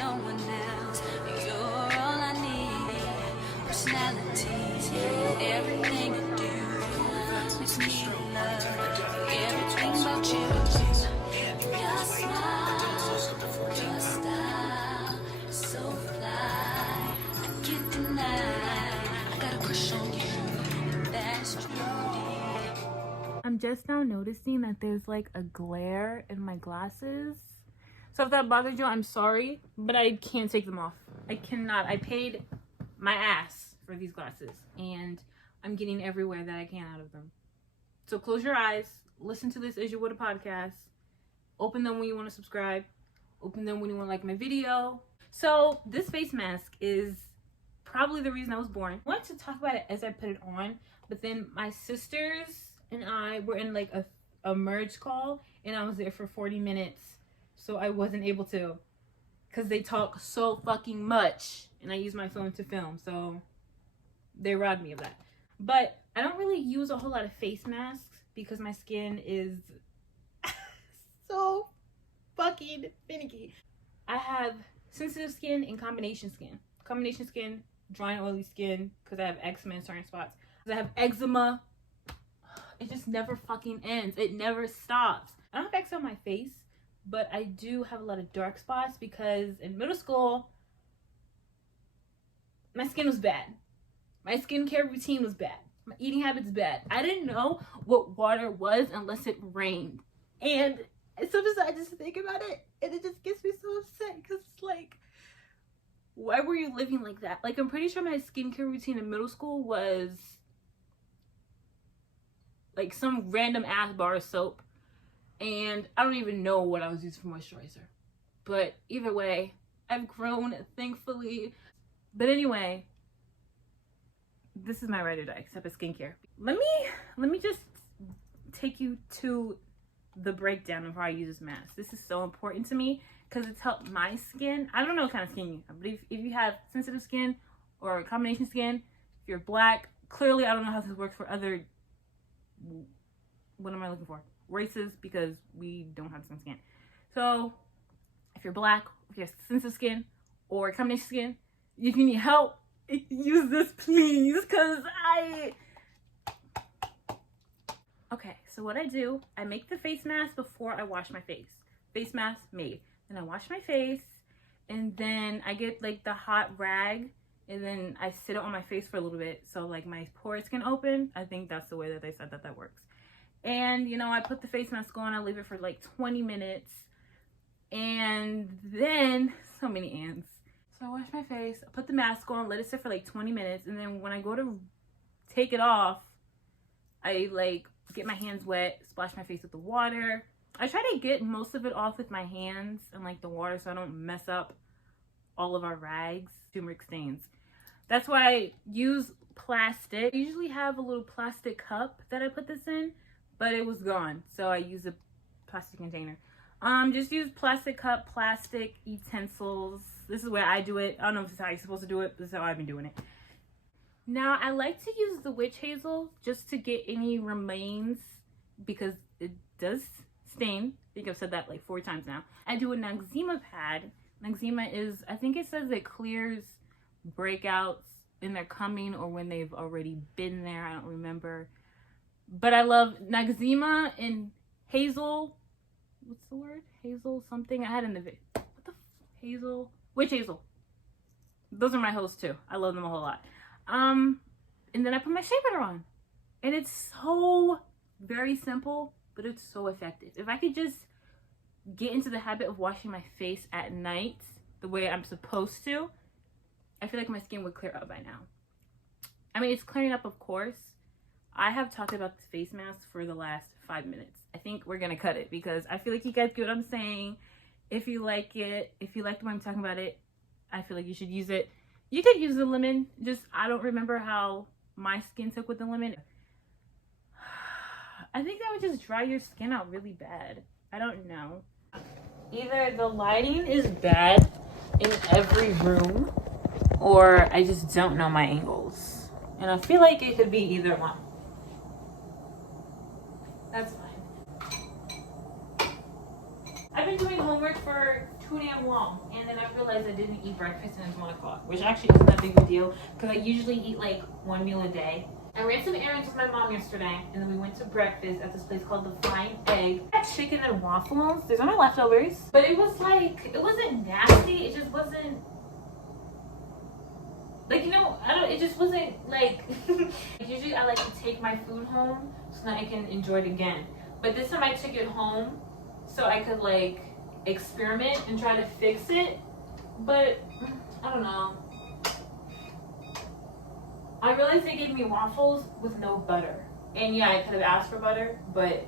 no one else. You're all I need. Personality, everything you do makes me love everything about you. Your smile, your style, so fly. I can't deny. I got a crush on you, and that's true. I'm just now noticing that there's like a glare in my glasses. So if that bothers you, I'm sorry, but I can't take them off. I cannot. I paid my ass for these glasses and I'm getting everywhere that I can out of them. So close your eyes, listen to this as you would a podcast. Open them when you want to subscribe. Open them when you want to like my video. So this face mask is probably the reason I was born. I wanted to talk about it as I put it on, but then my sisters and I were in like a merge call and I was there for 40 minutes, so I wasn't able to because they talk so fucking much and I use my phone to film, so they robbed me of that. But I don't really use a whole lot of face masks because my skin is so fucking finicky. I have sensitive skin and combination skin. Combination skin, dry and oily skin because I have eczema in certain spots. I have eczema. It just never fucking ends. It never stops. I don't have eczema on my face, but I do have a lot of dark spots because in middle school, my skin was bad. My skincare routine was bad. My eating habits bad. I didn't know what water was unless it rained. And sometimes I just think about it and it just gets me so upset because it's like, why were you living like that? Like, I'm pretty sure my skincare routine in middle school was like some random ass bar of soap, and I don't even know what I was using for moisturizer. But either way, I've grown, thankfully. But anyway, this is my ride or die except for skincare. Let me just take you to the breakdown of how I use this mask. This is so important to me because it's helped my skin. I don't know what kind of skin you have, but if you have sensitive skin or combination skin, if you're black, clearly I don't know how this works for other, what am I looking for? Races, because we don't have the same skin. So if you're black, if you have sensitive skin or combination skin, if you need help, use this please, because okay, so what I do, I make the face mask before I wash my face. Face mask made. Then I wash my face, and then I get like the hot rag, and then I sit it on my face for a little bit so like my pores can open. I think that's the way that they said that works. And you know, I put the face mask on, I leave it for like 20 minutes, and then so many ants. So I wash my face, I put the mask on, let it sit for like 20 minutes, and then when I go to take it off, I like get my hands wet, splash my face with the water. I try to get most of it off with my hands and like the water so I don't mess up all of our rags, turmeric stains. That's why I use plastic. I usually have a little plastic cup that I put this in, but it was gone, so I use a plastic container. Just use plastic cup, plastic utensils. This is where I do it. I don't know if this is how you're supposed to do it, but this is how I've been doing it. Now, I like to use the witch hazel just to get any remains because it does stain. I think I've said that like 4 times now. I do an eczema pad. Eczema is, I think it says it clears breakouts when they're coming or when they've already been there. I don't remember. But I love eczema and hazel. What's the word? Hazel something. I had in the video. What the hazel? Witch hazel. Those are my hosts too. I love them a whole lot. And then I put my shea butter on. And it's so very simple, but it's so effective. If I could just get into the habit of washing my face at night the way I'm supposed to, I feel like my skin would clear up by now. I mean, it's clearing up, of course. I have talked about this face mask for the last 5 minutes. I think we're gonna cut it because I feel like you guys get what I'm saying. If you like it, if you like the way I'm talking about it, I feel like you should use it. You could use the lemon, just I don't remember how my skin took with the lemon. I think that would just dry your skin out really bad. I don't know. Either the lighting is bad in every room, or I just don't know my angles. And I feel like it could be either one. That's fine. I've been doing homework for too damn long, and then I realized realized I didn't eat breakfast and it's 1 o'clock, which actually isn't that big of a deal because I usually eat like 1 meal a day. I ran some errands with my mom yesterday, and then we went to breakfast at this place called the Flying Egg. I had chicken and waffles. There's my leftovers. But it was like, it wasn't nasty. It just wasn't, like, you know, it just wasn't like, usually I like to take my food home so that I can enjoy it again. But this time I took it home so I could like experiment and try to fix it. But I don't know. I realized they gave me waffles with no butter. And yeah, I could have asked for butter, but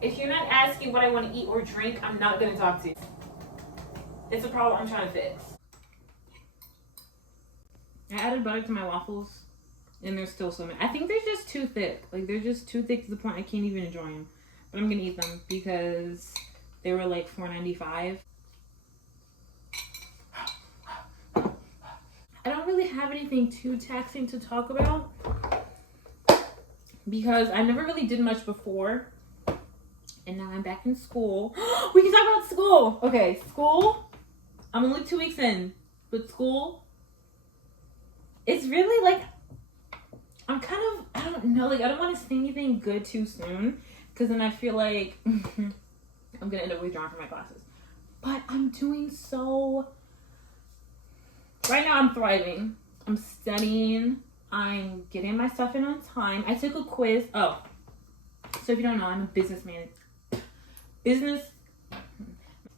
if you're not asking what I want to eat or drink, I'm not going to talk to you. It's a problem I'm trying to fix. I added butter to my waffles, and there's still some. I think they're just too thick. Like, they're just too thick to the point I can't even enjoy them. But I'm going to eat them because they were like $4.95. I don't really have anything too taxing to talk about because I never really did much before, and now I'm back in school. We can talk about school. Okay, school. I'm only 2 weeks in, but school, it's really like, I'm kind of, I don't know, like I don't want to say anything good too soon because then I feel like I'm gonna end up withdrawing from my classes. But I'm doing so. Right now I'm thriving. I'm studying. I'm getting my stuff in on time. I took a quiz. Oh, so if you don't know, I'm a businessman.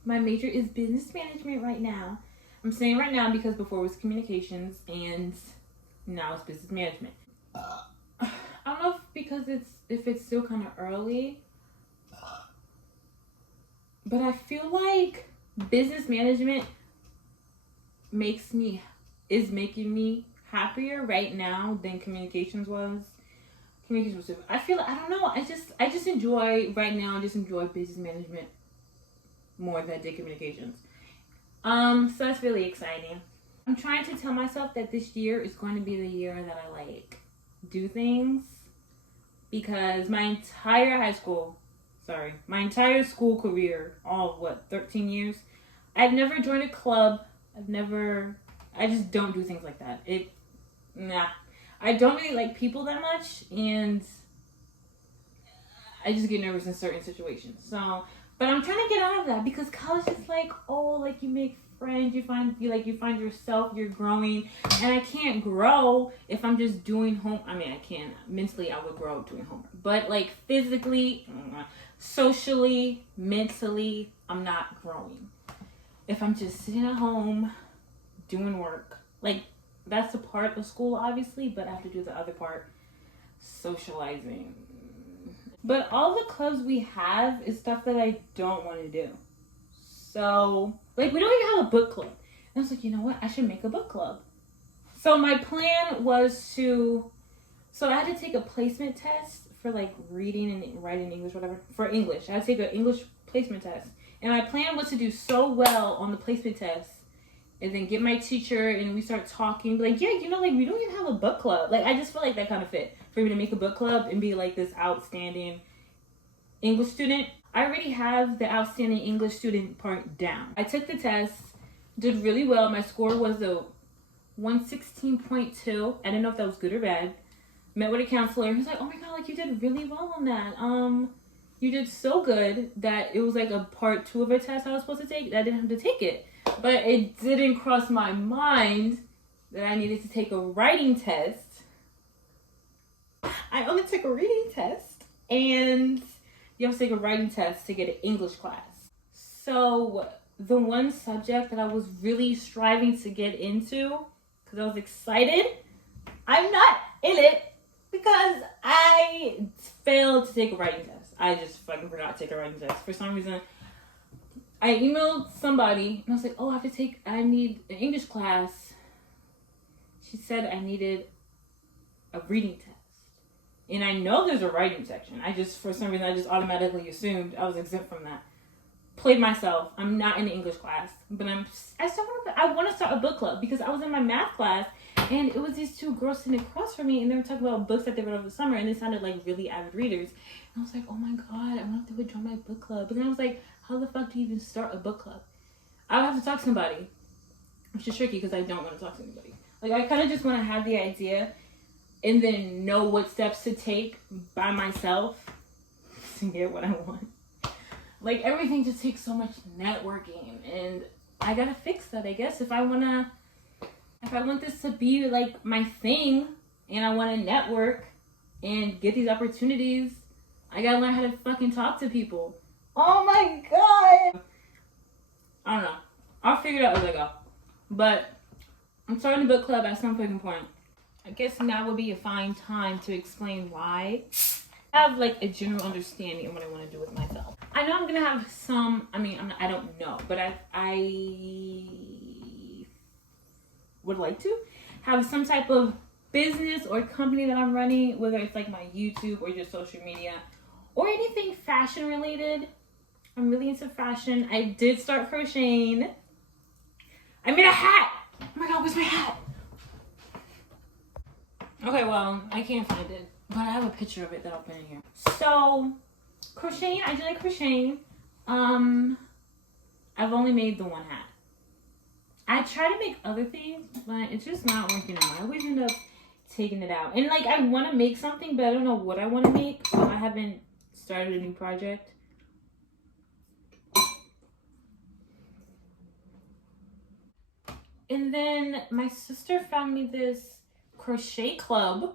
My major is business management right now. I'm saying right now because before it was communications and now it's business management. I don't know if it's still kind of early, but I feel like business management is making me happier right now than communications was. Communications was. I don't know. I just enjoy right now. I just enjoy business management more than I did communications. So that's really exciting. I'm trying to tell myself that this year is going to be the year that I like do things because my entire school career, all of 13 years, I've never joined a club. I just don't do things like that. I don't really like people that much, and I just get nervous in certain situations. So, but I'm trying to get out of that because college is like, oh, like you make friends, you find yourself, you're growing, and I can't grow if I'm just doing home. I mean, I can mentally, I would grow doing homework, but like physically, socially, mentally, I'm not growing. If I'm just sitting at home doing work, like that's a part of school obviously, but I have to do the other part, socializing. But all the clubs we have is stuff that I don't want to do. So like we don't even have a book club, and I was like, you know what, I should make a book club. So my plan was so I had to take a placement test for like reading and writing English, whatever, for English. I had to take an English placement test. And my plan was to do so well on the placement test and then get my teacher and we start talking. Like, yeah, you know, like we don't even have a book club. Like, I just feel like that kind of fit for me to make a book club and be like this outstanding English student. I already have the outstanding English student part down. I took the test, did really well. My score was a 116.2. I didn't know if that was good or bad. Met with a counselor. He was like, oh my God, like you did really well on that. You did so good that it was like a part 2 of a test I was supposed to take. I didn't have to take it. But it didn't cross my mind that I needed to take a writing test. I only took a reading test. And you have to take a writing test to get an English class. So the one subject that I was really striving to get into, because I was excited, I'm not in it because I failed to take a writing test. I just fucking forgot to take a writing test. For some reason, I emailed somebody and I was like, oh, I need an English class. She said I needed a reading test. And I know there's a writing section. For some reason, I just automatically assumed I was exempt from that. Played myself. I'm not in the English class, but I want to start a book club because I was in my math class and it was these 2 girls sitting across from me and they were talking about books that they read over the summer and they sounded like really avid readers. And I was like, oh my God, I wonder if they would join my book club. But then I was like, how the fuck do you even start a book club? I would have to talk to somebody. which is tricky because I don't want to talk to anybody. Like, I kind of just want to have the idea and then know what steps to take by myself to get what I want. Like, everything just takes so much networking, and I gotta fix that, I guess. If I want this to be like my thing, and I want to network and get these opportunities, I gotta learn how to fucking talk to people. Oh my god! I don't know. I'll figure it out as I go. But I'm starting a book club at some fucking point. I guess now would be a fine time to explain why. I have like a general understanding of what I want to do with myself. I know I'm gonna have some. I mean, I don't know, but I would like to have some type of business or company that I'm running, whether it's like my YouTube or just social media or anything fashion related. I'm really into fashion. I did start crocheting. I made a hat. Oh my god, where's my hat? Okay, well, I can't find it, but I have a picture of it that I'll put in here. So, crocheting, I do like crocheting. I've only made the one hat. I try to make other things, but it's just not working out. I always end up taking it out. And like, I want to make something, but I don't know what I want to make, so I haven't started a new project. And then my sister found me this crochet club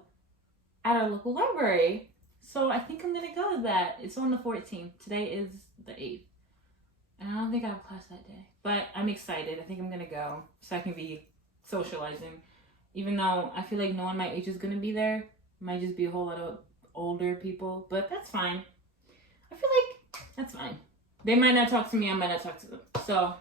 at our local library. So I think I'm gonna go to that. It's on the 14th. Today is the 8th. And I don't think I have class that day. But I'm excited. I think I'm gonna go so I can be socializing. Even though I feel like no one my age is gonna be there. It might just be a whole lot of older people. But that's fine. I feel like that's fine. They might not talk to me, I might not talk to them. So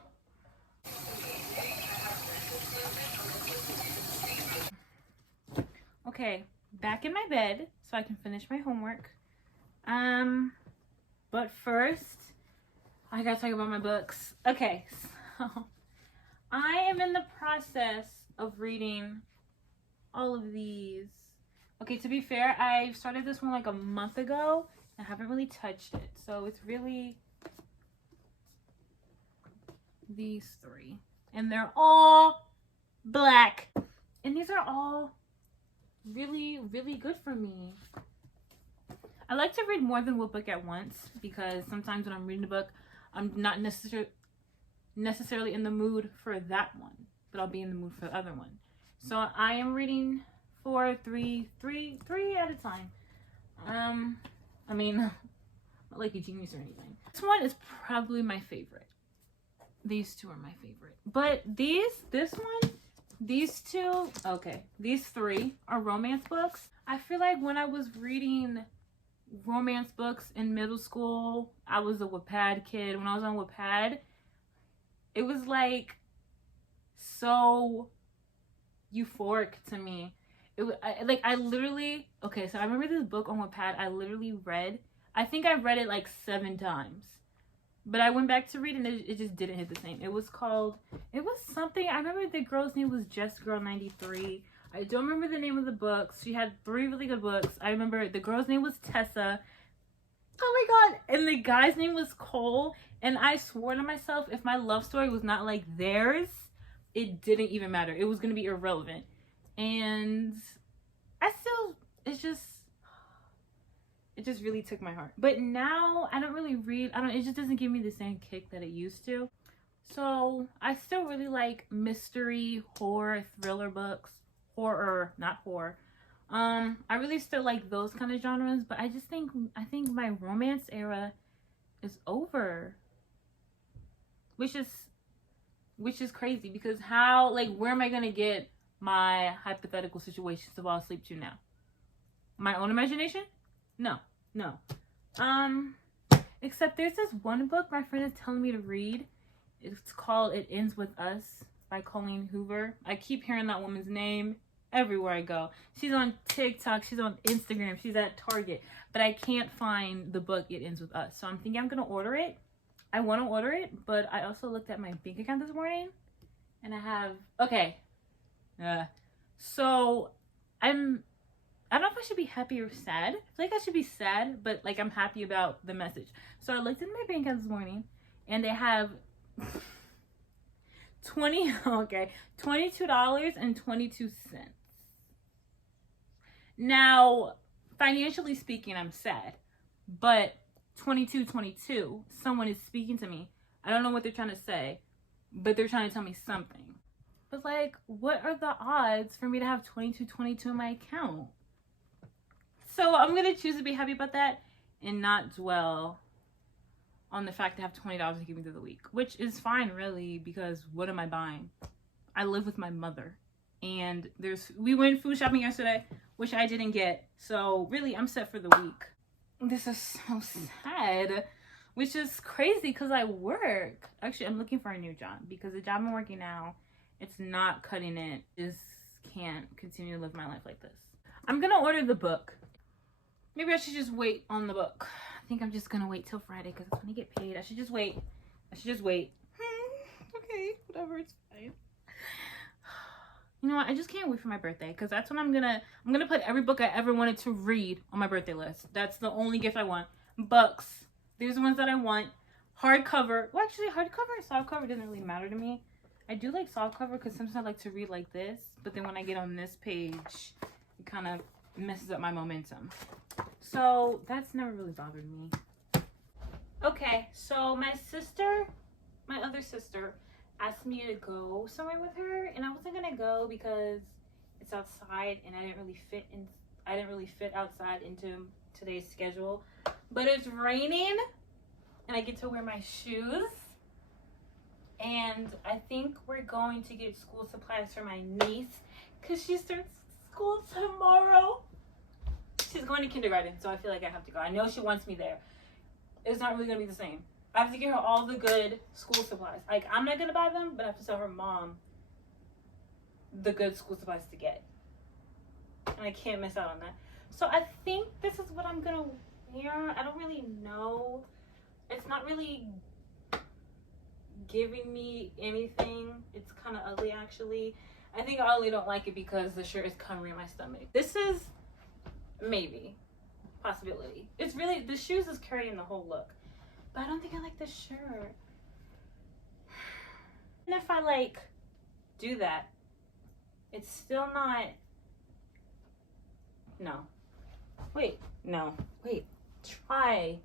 okay, back in my bed so I can finish my homework. But first, I gotta talk about my books. Okay, so I am in the process of reading all of these. Okay, to be fair, I started this one like a month ago. I haven't really touched it. So it's really these three. And they're all black. And these are all really, really good for me. I like to read more than one book at once because sometimes when I'm reading a book, I'm not necessarily in the mood for that one, but I'll be in the mood for the other one. So I am reading three at a time. I mean, not like a genius or anything. This one is probably my favorite. These two are my favorite. But this one, these two, okay, these three are romance books. I feel like when I was reading romance books in middle school, I was a Wattpad kid. When I was on Wattpad, it was like so euphoric to me. I literally, okay, so I remember this book on Wattpad I literally read. I think I read it like 7 times. But I went back to read and it just didn't hit the same. It was something, I remember the girl's name was Just Girl 93. I don't remember the name of the books. She had 3 really good books. I remember the girl's name was Tessa. Oh my god. And the guy's name was Cole. And I swore to myself, if my love story was not like theirs, it didn't even matter. It was going to be irrelevant. And it just really took my heart. But now I don't really read. It just doesn't give me the same kick that it used to. So I still really like mystery, horror, thriller books. Horror, not horror. I really still like those kind of genres, but I think my romance era is over. Which is crazy because where am I gonna get my hypothetical situations to fall asleep to now? My own imagination? No. Except there's this one book my friend is telling me to read. It's called It Ends With Us by Colleen Hoover. I keep hearing that woman's name everywhere I go. She's on TikTok, she's on Instagram, she's at Target, but I can't find the book It Ends With Us. So I'm thinking I'm gonna order it. I want to order it, but I also looked at my bank account this morning and I have so I don't know if I should be happy or sad. I feel like I should be sad, but like I'm happy about the message. So I looked at my bank account this morning and they have $22.22. Now, financially speaking, I'm sad, but 22.22, someone is speaking to me. I don't know what they're trying to say, but they're trying to tell me something. But like, what are the odds for me to have 22.22 in my account? So I'm gonna choose to be happy about that and not dwell on the fact to have $20 to give me through the week, which is fine, really, because what am I buying? I live with my mother, and we went food shopping yesterday, which I didn't get. So really, I'm set for the week. This is so sad, which is crazy because I work. Actually, I'm looking for a new job because the job I'm working now, it's not cutting it. Just can't continue to live my life like this. I'm gonna order the book. Maybe I should just wait on the book. I think I'm just gonna wait till Friday because it's when I get paid. I should just wait. Okay, whatever, it's fine. You know what? I just can't wait for my birthday because that's when I'm gonna put every book I ever wanted to read on my birthday list. That's the only gift I want. Books. These are the ones that I want. Hardcover. Well, actually, hardcover and softcover doesn't really matter to me. I do like softcover because sometimes I like to read like this, but then when I get on this page, it kind of messes up my momentum. So that's never really bothered me. Okay, so my other sister, asked me to go somewhere with her, and I wasn't gonna go because it's outside, and I didn't really fit outside into today's schedule. But it's raining, and I get to wear my shoes, and I think we're going to get school supplies for my niece because she starts school tomorrow. She's going to kindergarten, so I feel like I have to go. I know she wants me there. It's not really going to be the same. I have to get her all the good school supplies. Like, I'm not going to buy them, but I have to tell her mom the good school supplies to get. And I can't miss out on that. So I think this is what I'm going to wear. I don't really know. It's not really giving me anything. It's kind of ugly, actually. I think I only don't like it because the shirt is covering my stomach. This is maybe possibility. It's really, the shoes is carrying the whole look, but I don't think I like the shirt. And if I like do that, it's still not, try.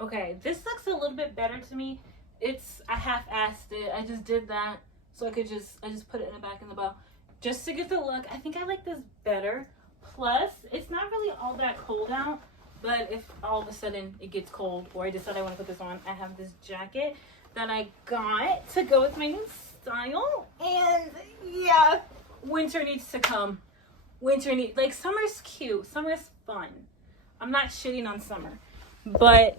Okay, this looks a little bit better to me. I half-assed it. I just did that so I just put it in the back in the bow just to get the look. I think I like this better. Plus, it's not really all that cold out, but if all of a sudden it gets cold or I decide I want to put this on, I have this jacket that I got to go with my new style. And yeah, winter needs to come. Like, summer's cute. Summer's fun. I'm not shitting on summer, but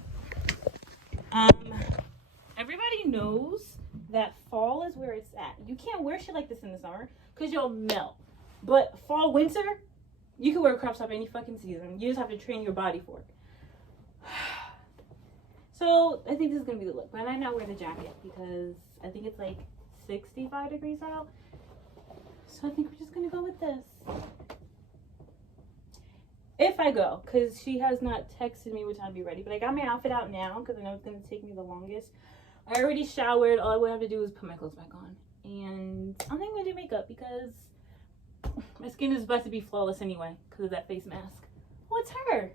everybody knows that fall is where it's at. You can't wear shit like this in the summer because you'll melt. But fall, winter, you can wear a crop top any fucking season. You just have to train your body for it. So I think this is gonna be the look. But I might not wear the jacket because I think it's like 65 degrees out. So I think we're just gonna go with this. If I go, because she has not texted me which I'll be ready. But I got my outfit out now because I know it's going to take me the longest. I already showered. All I would have to do is put my clothes back on. And I don't think I'm going to do makeup because my skin is about to be flawless anyway because of that face mask. Oh, it's her.